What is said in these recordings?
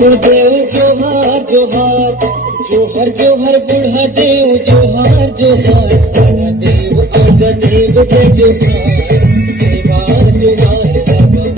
देव जोहार जोहार जोहर जोहर बुढ़ा देव जोहार जोहार सारा देव अंग देव जय जोहार सेवा जोहार बाबा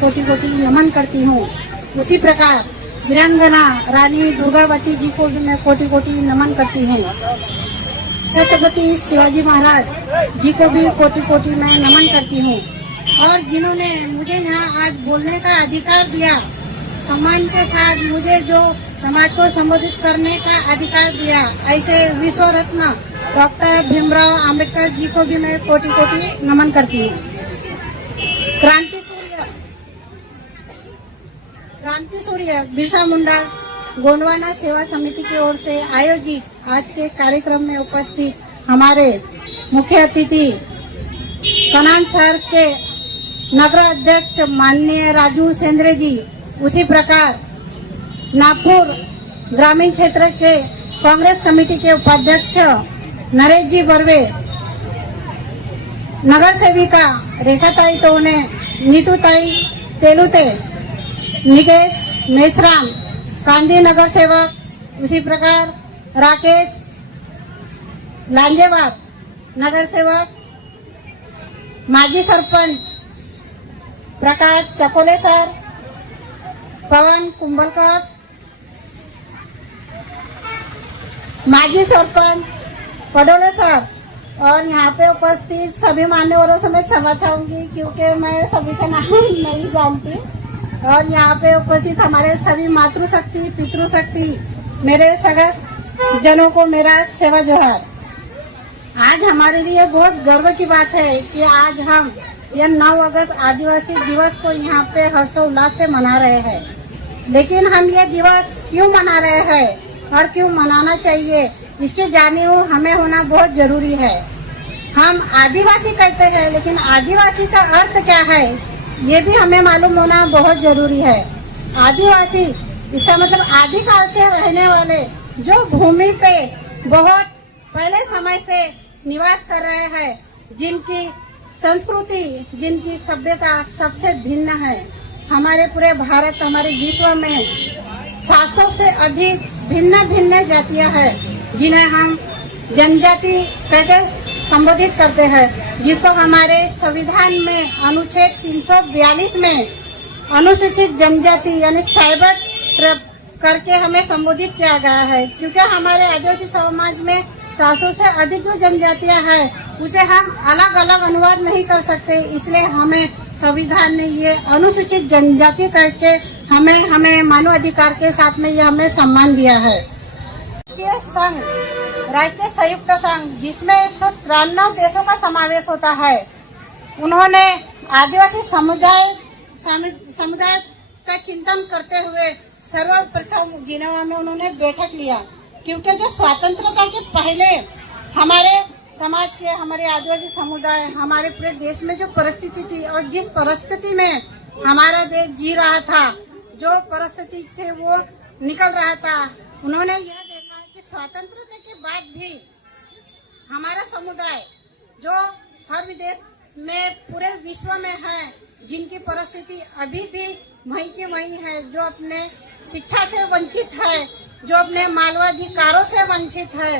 कोटि कोटि नमन करती हूँ। उसी प्रकार वीरांगना रानी दुर्गावती जी को भी मैं कोटि कोटि नमन करती हूँ। छत्रपति शिवाजी महाराज जी को भी कोटि कोटि मैं नमन करती हूँ। और जिन्होंने मुझे यहाँ आज बोलने का अधिकार दिया, सम्मान के साथ मुझे जो समाज को संबोधित करने का अधिकार दिया, ऐसे विश्व रत्न डॉक्टर भीमराव अंबेडकर जी को भी मैं कोटि कोटि नमन करती हूँ। क्रांति सूर्य बिरसा मुंडा गोंडवाना सेवा समिति की ओर से आयोजित आज के कार्यक्रम में उपस्थित हमारे मुख्य अतिथि कनान शहर के नगर अध्यक्ष माननीय राजू सेंद्रे जी, उसी प्रकार नागपुर ग्रामीण क्षेत्र के कांग्रेस कमेटी के उपाध्यक्ष नरेश जी बर्वे, नगर सेविका रेखाताई टोने, नीतूताई तेलुते, निकेश मेश्राम, कांदी नगर सेवक, उसी प्रकार राकेश लांजेवार नगर सेवक, माजी सरपंच प्रकाश चकोले सर, पवन कुंभलकर, माजी सरपंच पडोले सर, और यहाँ पे उपस्थित सभी मान्यवरों से मैं क्षमा चाहूंगी क्योंकि मैं सभी का नाम नहीं जानती। और यहाँ पे उपस्थित हमारे सभी मातृशक्ति पितृशक्ति मेरे सगा जनों को मेरा सेवा जोहार। आज हमारे लिए बहुत गर्व की बात है कि आज हम यह 9 अगस्त आदिवासी दिवस को यहाँ पे हर्षोल्लास से मना रहे हैं। लेकिन हम ये दिवस क्यों मना रहे हैं और क्यों मनाना चाहिए, इसके जाने हमें होना बहुत जरूरी है। हम आदिवासी कहते हैं, लेकिन आदिवासी का अर्थ क्या है ये भी हमें मालूम होना बहुत जरूरी है। आदिवासी इसका मतलब आदिकाल से रहने वाले, जो भूमि पे बहुत पहले समय से निवास कर रहे हैं, जिनकी संस्कृति जिनकी सभ्यता सबसे भिन्न है। हमारे पूरे भारत हमारे विश्व में 700 से अधिक भिन्न भिन्न जातियां हैं, जिन्हें हम जनजाति कहकर संबोधित करते हैं, जिसको हमारे संविधान में अनुच्छेद 342 में अनुसूचित जनजाति यानी साइबर करके हमें संबोधित किया गया है। क्योंकि हमारे आदिवासी समाज में 700 से अधिक जो जनजातियां हैं उसे हम अलग अलग अनुवाद नहीं कर सकते, इसलिए हमें संविधान ने ये अनुसूचित जनजाति करके हमें मानव अधिकार के साथ में ये हमें सम्मान दिया है। राष्ट्रीय संघ, राष्ट्रीय संयुक्त संघ, जिसमें 193 देशों का समावेश होता है, उन्होंने आदिवासी समुदाय का चिंतन करते हुए सर्वप्रथम जिनेवा में उन्होंने बैठक लिया। क्योंकि जो स्वतंत्रता के पहले हमारे समाज के, हमारे आदिवासी समुदाय, हमारे पूरे देश में जो परिस्थिति थी और जिस परिस्थिति में हमारा देश जी रहा था, जो परिस्थिति से वो निकल रहा था, उन्होंने यह देखा कि स्वतंत्रता के बाद भी हमारा समुदाय जो हर विदेश में पूरे विश्व में है, जिनकी परिस्थिति अभी भी वहीं की वहीं है, जो अपने शिक्षा से वंचित है, जो अपने मानवाधिकारों से वंचित है,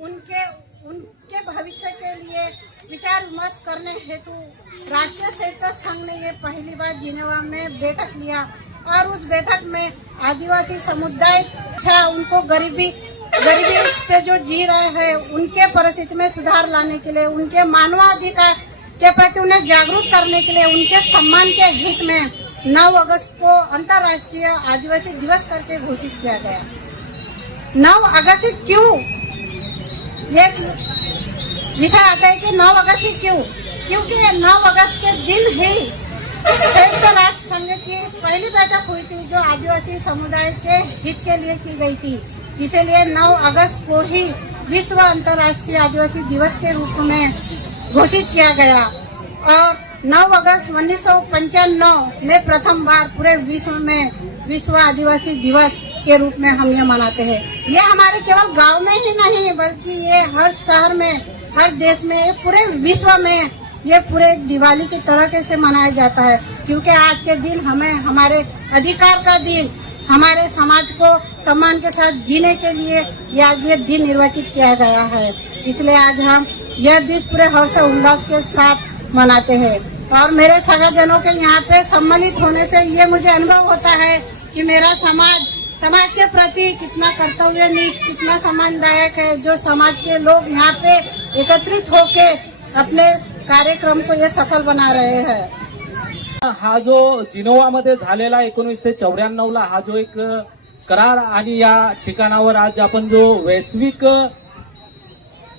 उनके भविष्य के लिए विचार विमर्श करने हेतु राष्ट्रीय संयुक्त संघ ने ये पहली बार जिनेवा में बैठक लिया और उस बैठक में आदिवासी समुदाय उनको गरीबी से जो जी रहे हैं उनके परिस्थिति में सुधार लाने के लिए, उनके मानवाधिकार के प्रति उन्हें जागरूक करने के लिए, उनके सम्मान के हित में 9 अगस्त को अंतर्राष्ट्रीय आदिवासी दिवस करके घोषित किया गया। 9 अगस्त क्यों? ये विषय आता है कि 9 अगस्त क्यों? क्योंकि 9 अगस्त के दिन ही संयुक्त राष्ट्र संघ की पहली बैठक हुई थी जो आदिवासी समुदाय के हित के लिए की गई थी। इसीलिए 9 अगस्त को ही विश्व अंतर्राष्ट्रीय आदिवासी दिवस के रूप में घोषित किया गया और 9 अगस्त 1995 में प्रथम बार पूरे विश्व में विश्व आदिवासी दिवस के रूप में हम ये मनाते हैं। ये हमारे केवल गांव में ही नहीं बल्कि ये हर शहर में, हर देश में, पूरे विश्व में ये पूरे दिवाली की तरह से मनाया जाता है क्योंकि आज के दिन हमें हमारे अधिकार का दिन, हमारे समाज को सम्मान के साथ जीने के लिए आज ये दिन निर्वाचित किया गया है। इसलिए आज हम यह दिन पूरे हर्ष उल्लास के साथ मनाते हैं और मेरे सगाजनों के यहाँ पे सम्मिलित होने से ये मुझे अनुभव होता है कि मेरा समाज के प्रति कितना कर्तव्यनिष्ठ, कितना सम्मानदायक है जो समाज के लोग यहाँ पे एकत्रित होके अपने कार्यक्रम को ये सफल बना रहे हैं। हा जो जिनोवामध्ये झालेला 1994ला हा जो एक करार आणि या ठिकाणावर आज आपण जो वैश्विक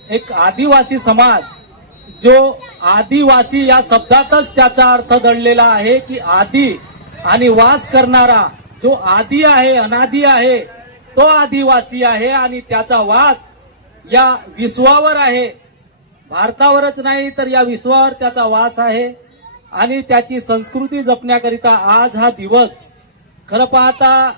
एक आदिवासी समाज, जो आदिवासी या शब्दातच त्याचा अर्थ दडलेला आहे की आदि आणि वास करणारा, जो आदि आहे, अनादि आहे, तो आदिवासी आहे आणि त्याचा वास या विश्वावर आहे। भारतावरच नाही तर या विश्वावर त्याचा वास आहे आणि त्याची संस्कृती जपण्याकरिता आज हा दिवस, खरं पाहता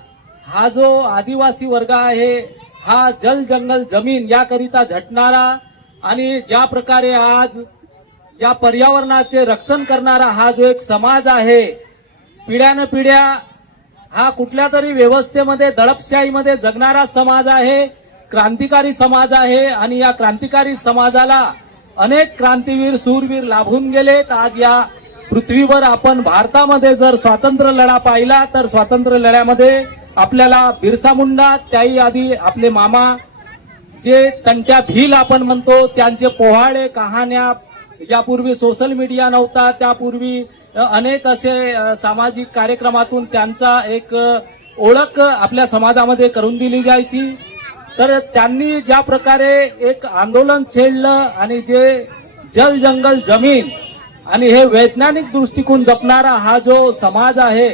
हा जो आदिवासी वर्ग आहे हा जल जंगल जमीन याकरिता झटणारा आणि ज्या प्रकारे आज या पर्यावरणाचे रक्षण करणारा हा जो एक समाज आहे, पिढ्यानपिढ्या हा कुठल्या तरी व्यवस्थेमध्ये, दडपशाहीमध्ये जगणारा समाज आहे, क्रांतिकारी समाज आहे आणि या क्रांतिकारी समाजाला अनेक क्रांतीवीर, सूरवीर लाभून गेलेत। आज या पृथ्वीवर आपण भारतामध्ये जर स्वातंत्र्य लढा पाहिला तर स्वातंत्र्य लढ्यामध्ये आपल्याला बिरसा मुंडा, त्याही आधी आपले मामा जे तंट्या भील आपण म्हणतो त्यांचे पोहाडे, कहाण्या, यापूर्वी सोशल मीडिया नव्हता, त्यापूर्वी अनेक असे सामाजिक कार्यक्रमातून त्यांचा एक ओळख आपल्या समाजामध्ये करून दिली जायची। तर त्यांनी ज्या प्रकारे एक आंदोलन छेडलं आणि जे जल जंगल जमीन आणि हे वैज्ञानिक दृष्टिकोन जपणारा हा जो समाज आहे,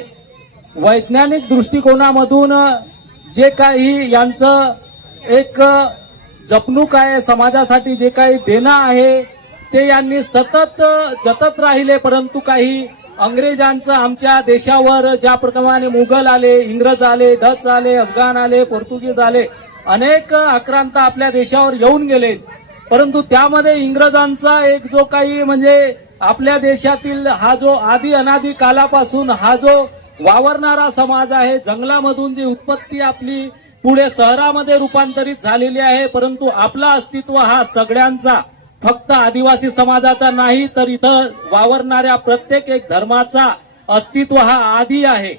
वैज्ञानिक दृष्टिकोनामधून जे काही यांचं एक जपणूक आहे, समाजासाठी जे काही देणं आहे ते यांनी सतत जतत राहिले। परंतु काही अंग्रेजांचं आमच्या देशावर ज्या प्रमाणे मुघल आले, इंग्रज आले, डच आले, अफगाण आले, पोर्तुगीज आले, अनेक आक्रांत आपल्या देशावर येऊन गेले। परंतु त्यामध्ये इंग्रजांचा एक जो काही म्हणजे आपल्या देशातील हा जो आदि अनादि कालापासून हा जो वावरणारा समाज आहे, जंगलामधून जी उत्पत्ती आपली पुढे शहरामध्ये रूपांतरित झालेली आहे, परंतु आपला अस्तित्व हा सगळ्यांचा, फक्त आदिवासी समाजाचा नाही तर इथं वावरणाऱ्या प्रत्येक एक धर्माचा अस्तित्व हा आदि आहे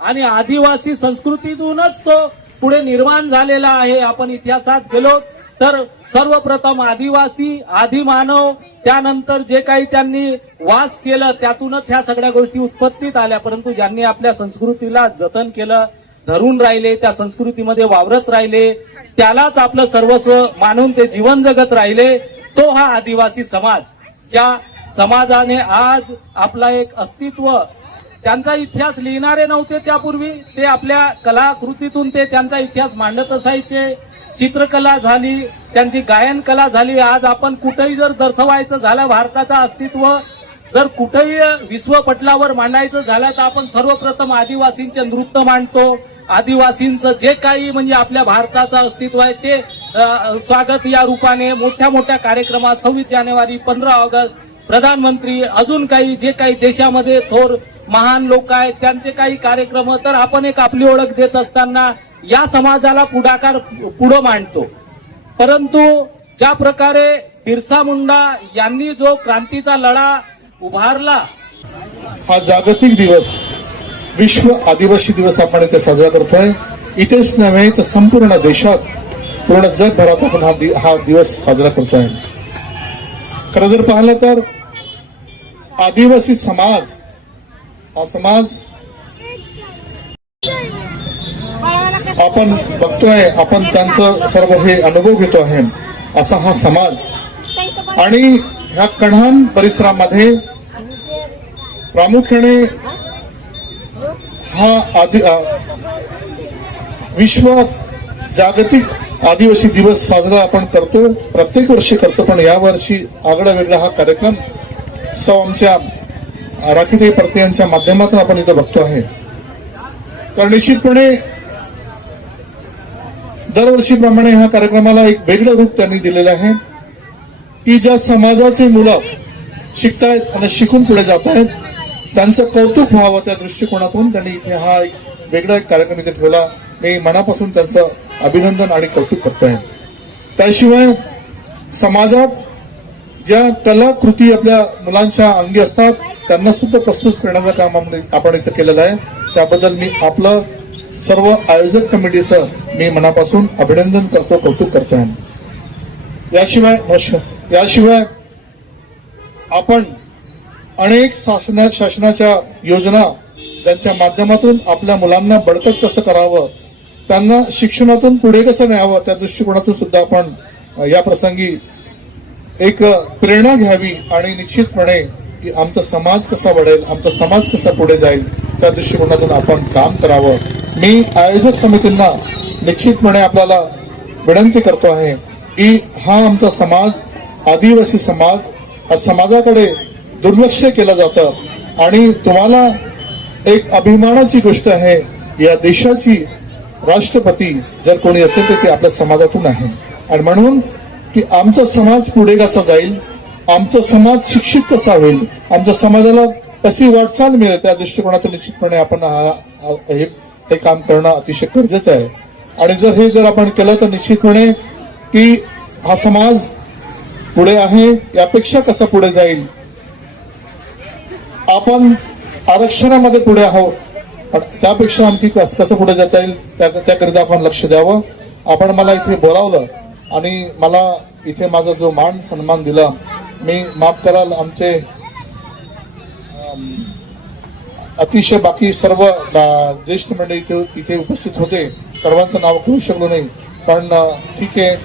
आणि आदिवासी संस्कृतीतूनच तो पुढे निर्माण झालेला आहे। आपण इतिहासात गेलो तर सर्वप्रथम आदिवासी, आदिमानव, त्यानंतर जे काही त्यांनी वास केलं त्यातूनच ह्या सगळ्या गोष्टी उत्पत्तीत आल्या। परंतु ज्यांनी आपल्या संस्कृतीला जतन केलं, धरून राहिले, त्या संस्कृतीमध्ये वावरत राहिले, त्यालाच आपलं सर्वस्व मानून ते जीवन जगत राहिले, तो हा आदिवासी समाज। ज्या समाजाने आज आपला एक अस्तित्व, त्यांचा इतिहास लिहिणारे नव्हते त्यापूर्वी, ते आपल्या कलाकृतीतून ते त्यांचा इतिहास मांडत असायचे। चित्रकला झाली, त्यांची गायन कला झाली। आज आपण कुठेही जर दर्शवायचं झालं भारताचं अस्तित्व, जर कुठेही विश्वपटलावर मांडायचं झालं तर आपण सर्वप्रथम आदिवासींचे नृत्य मांडतो, आदिवासींचं जे काही म्हणजे आपल्या भारताचं अस्तित्व आहे ते स्वागत या रूपाने मोठ्या मोठ्या कार्यक्रमात 26 जानेवारी, 15 ऑगस्ट, प्रधानमंत्री, अजून काही जे काही देशामध्ये थोर महान लोक आहेत त्यांचे काही कार्यक्रम, तर आपण एक आपली ओळख देत असताना या समाजाला पुढाकार पुढे मांडतो। परंतु ज्या प्रकारे बिरसा मुंडा यांनी जो क्रांतीचा लढा उभारला, हा जागतिक दिवस, विश्व आदिवासी दिवस आपण इथे साजरा करतोय. इथेच नव्हे तर संपूर्ण देशात, पूर्ण जगभरात आपण हा दिवस साजरा करतोय. खरं जर पाहिलं तर आदिवासी समाज हा समाज आपण बघतोय, आपण त्यांचं सर्व हे अनुभव घेतो आहे. असा हा समाज आणि ह्या कढाण परिसरामध्ये प्रामुख्याने हा विश्व जागतिक आदिवासी दिवस साजरा आपण करतो, प्रत्येक वर्षी करतो. पण यावर्षी आगळा वेगळा हा कार्यक्रम आमच्या राखीताई परते यांच्या माध्यमातून आपण इथं बघतो आहे. तर निश्चितपणे दरवर्षीप्रमाणे ह्या कार्यक्रमाला एक वेगळं रूप त्यांनी दिलेलं आहे की ज्या समाजाचे मुलं शिकतायत आणि शिकून पुढे जात आहेत त्यांचं कौतुक व्हावं, त्या दृष्टिकोनातून त्यांनी इथे हा एक वेगळा एक कार्यक्रम इथे ठेवला. मी मनापासून त्यांचं अभिनंदन आणि कौतुक करतो आहे. त्याशिवाय समाजात ज्या कलाकृती आपल्या मुलांच्या अंगी असतात त्यांना सुद्धा प्रस्तुत करण्याचं काम आपण इथं केलेलं आहे. त्याबद्दल मी आपलं सर्व आयोजक कमिटीचं मी मनापासून अभिनंदन करतो, कौतुक करतो आहे. याशिवाय आपण अनेक शासनाच्या योजना ज्यांच्या माध्यमातून आपल्या मुलांना बळकट कसं करावं, त्यांना शिक्षणातून पुढे कसं न्यावं, त्या दृष्टिकोनातून सुद्धा आपण या प्रसंगी एक प्रेरणा घ्यावी आणि निश्चितपणे की आमचा समाज कसा वाढेल, आमचा समाज कसा पुढे जाईल, त्या दृष्टिकोनातून आपण काम करावं. मी आयोजक समितींना निश्चितपणे आपल्याला विनंती करतो आहे की हा आमचा समाज, आदिवासी समाज, हा समाजाकडे दुर्लक्ष केलं जातं आणि तुम्हाला एक अभिमानाची गोष्ट आहे, या देशाची राष्ट्रपती जर कोणी असेल तर ते आपल्या समाजातून आहे. आणि म्हणून की आमचा समाज पुढे कसा जाईल, आमचा समाज शिक्षित कसा होईल, आमच्या समाजाला कशी वाटचाल मिळेल, त्या दृष्टिकोनातून निश्चितपणे आपण हे काम करणं अतिशय गरजेचं आहे. आणि जर आपण केलं तर निश्चितपणे की हा समाज पुढे आहे, यापेक्षा कसा पुढे जाईल. आपण आरक्षणामध्ये पुढे आहोत, त्यापेक्षा आणखी कसं पुढे जाता येईल त्याकरिता आपण लक्ष द्यावं. आपण मला इथे बोलावलं आणि मला इथे माझा जो मान सन्मान दिला, मी माफ कराल, आमचे अतिशय बाकी सर्व ज्येष्ठ मंडळी इथे उपस्थित होते, सर्वांचं नाव कळू शकलो नाही. पण ठीक आहे,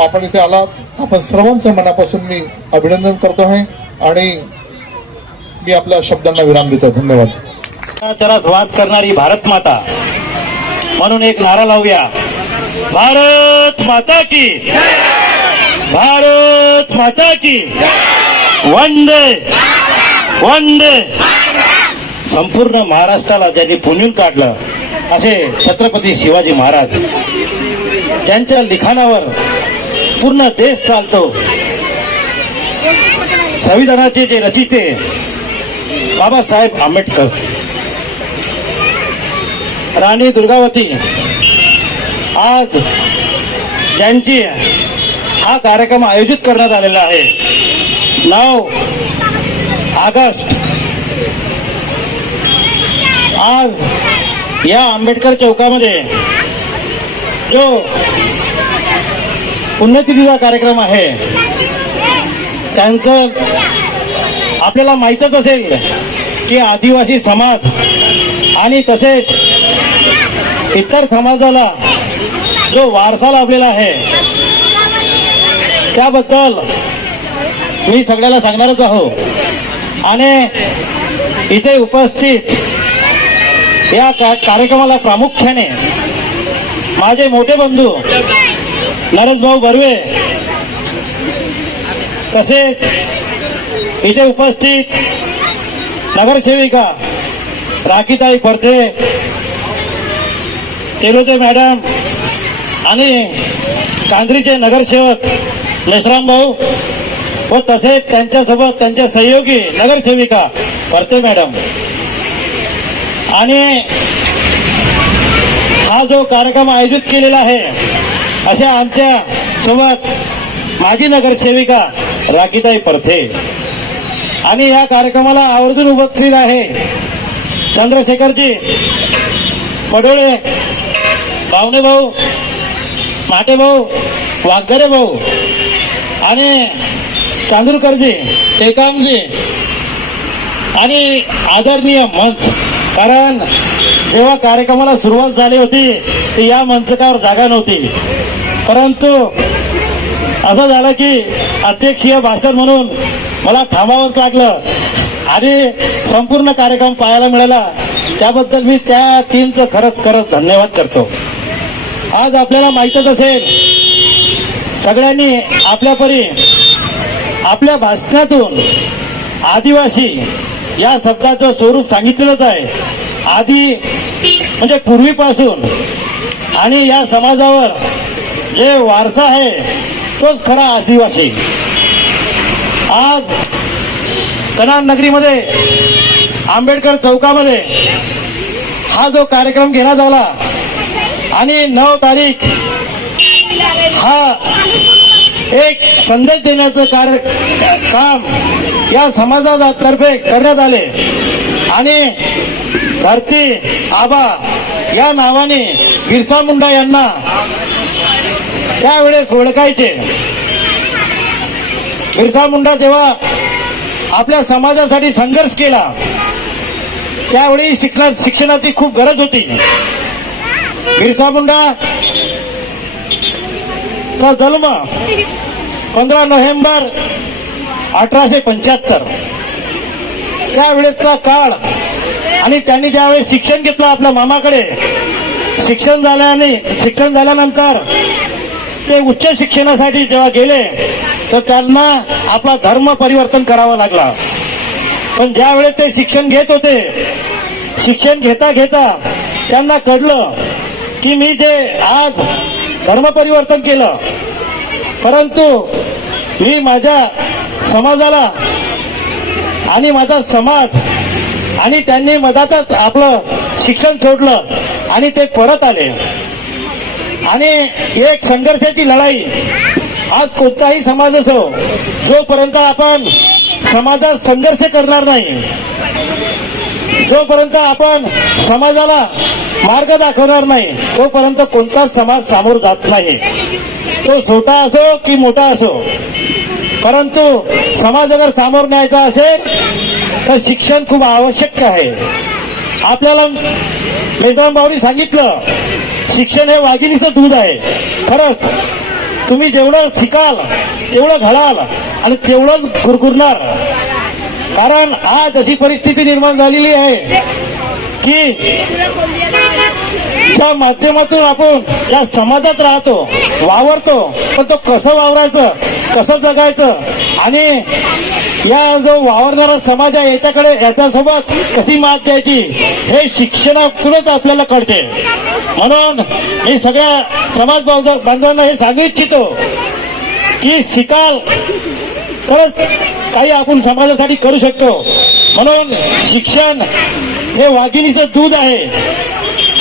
आपण इथे आलात, आपण सर्वांचं मनापासून मी अभिनंदन करतो आहे आणि मी आपल्या शब्दांना विराम देतो. धन्यवाद. चराचरास वास करणारी भारत माता म्हणून एक नारा लावूया. भारत माता की, भारत माता की, वंदे वंदे. संपूर्ण महाराष्ट्राला ज्यांनी पुणून काढलं असे छत्रपती शिवाजी महाराज, ज्यांच्या लिखाणावर पूर्ण देश चालतो. संविधानाचे जे रचिते बाबासाहेब आंबेडकर, राणी दुर्गावती, आज ज्यांची हा कार्यक्रम आयोजित करण्यात आलेला आहे 9 ऑगस्ट. आज या आंबेडकर चौकामध्ये जो पुण्यतिथीचा कार्यक्रम आहे, त्यांचं आपल्याला माहीतच असेल की आदिवासी समाज आणि तसेच इतर समाजाला जो वारसा लाभलेला आहे त्याबद्दल मी सगळ्याला सांगणारच आहो. आणि इथे उपस्थित या कार्यक्रमाला प्रामुख्याने माझे मोठे बंधू नरेशभाऊ बर्वे, तसेच इथे उपस्थित नगरसेविका राखीताई परते, तेलोते मॅडम आणि कांद्रीचे नगरसेवक मेश्राम भाऊ व तसेच त्यांच्यासोबत त्यांच्या सहयोगी नगरसेविका परते मॅडम. आणि हा जो कार्यक्रम आयोजित केलेला आहे अशा आमच्या सोबत माजी नगरसेविका राखीताई परथे आणि या कार्यक्रमाला आवर्जून उपस्थित आहे चंद्रशेखरजी पडोळे, पावणे भाऊ, माटे भाऊ, वाघरे भाऊ आणि चांदूरकरजी, टेकामजी आणि आदरणीय मंच. कारण जेव्हा कार्यक्रमाला सुरुवात झाली होती तर या मंचकावर जागा नव्हती, परंतु असं झालं की अध्यक्षीय भाषण म्हणून मला थांबावंच लागलं आणि संपूर्ण कार्यक्रम पाहायला मिळाला. त्याबद्दल मी त्या टीमचं खरंच धन्यवाद करतो. आज आपल्याला माहीतच असेल, सगळ्यांनी आपल्या परी आपल्या भाषणातून आदिवासी या शब्दाचं स्वरूप सांगितलेलंच आहे. आधी म्हणजे पूर्वीपासून आणि या समाजावर जे वारसा आहे तोच खरा आदिवासी. आज कनाड नगरीमध्ये आंबेडकर चौकामध्ये हा जो कार्यक्रम घेण्यात आला आणि 9 तारीख हा एक संदेश देण्याचं काम या समाजातर्फे करण्यात आले आणि धरती आबा या नावाने बिरसा मुंडा यांना त्यावेळेस ओळखायचे. बिरसा मुंडा जेव्हा आपल्या समाजासाठी संघर्ष केला त्यावेळी शिक्षणाची खूप गरज होती. बिरसा मुंडा चा जन्म 15 नोव्हेंबर 1875 त्यावेळेसचा काळ आणि त्यांनी त्यावेळेस शिक्षण घेतलं आपल्या मामाकडे. शिक्षण झाल्यानंतर ते उच्च शिक्षणासाठी जेव्हा गेले तर त्यांना आपला धर्म परिवर्तन करावा लागला. पण ज्यावेळेस ते शिक्षण घेत होते, शिक्षण घेता त्यांना कळलं की मी जे आज धर्म परिवर्तन केलं, परंतु मी माझ्या समाजाला आणि माझा समाज आणि त्यांनी मधातच आपलं शिक्षण सोडलं आणि ते परत आले. आणि एक संघर्षाची लढाई आज कोणताही समाज असो, जोपर्यंत आपण समाजात संघर्ष करणार नाही, जोपर्यंत आपण समाजाला मार्ग दाखवणार नाही, तोपर्यंत कोणताच समाज सामोर जात नाही. तो छोटा असो की मोठा असो, परंतु समाज अगर सामोर न्यायचा असेल तर शिक्षण खूप आवश्यक आहे. आपल्याला मेजराम भाऊनी सांगितलं, शिक्षण हे वाघिणीचं दूध आहे. खरंच तुम्ही जेवढं शिकाल तेवढं घडाल आणि तेवढंच गुरगुरणार. कारण आज अशी परिस्थिती निर्माण झालेली आहे की ज्या माध्यमातून आपण या समाजात राहतो, वावरतो, पण तो कसं वावरायचं, कसं जगायचं आणि या जो वावरणारा समाज आहे याच्यासोबत कशी मात द्यायची हे शिक्षणातूनच आपल्याला कळते. म्हणून मी सगळ्या समाज बांधवांना हे सांगू इच्छितो की शिकाल तरच काही आपण समाजासाठी करू शकतो. म्हणून शिक्षण हे वाघिणीचं दूध आहे.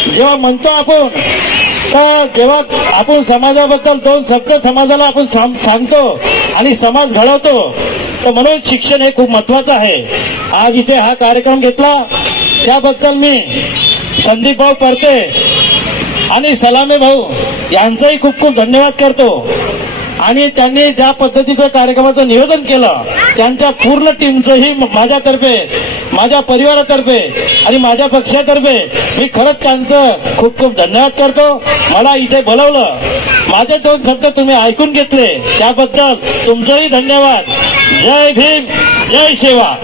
जेव्हा म्हणतो आपण तर जेव्हा आपण समाजाबद्दल 2 शब्द समाजाला आपण सांगतो आणि समाज घडवतो, तर म्हणून शिक्षण हे खूप महत्वाचं आहे. आज इथे हा कार्यक्रम घेतला त्याबद्दल मी संदीप भाऊ परते आणि सलामे भाऊ यांचाही खूप खूप धन्यवाद करतो. आणि त्यांनी ज्या पद्धतीचं कार्यक्रमाचं नियोजन केलं त्यांच्या पूर्ण टीमचंही माझ्यातर्फे, माझ्या परिवारातर्फे आणि माझ्या पक्षातर्फे मी खरंच त्यांचं खूप खूप धन्यवाद करतो. मला इथे बोलवलं, माझे 2 शब्द तुम्ही ऐकून घेतले त्याबद्दल तुमचंही धन्यवाद. जय भीम, जय सेवा.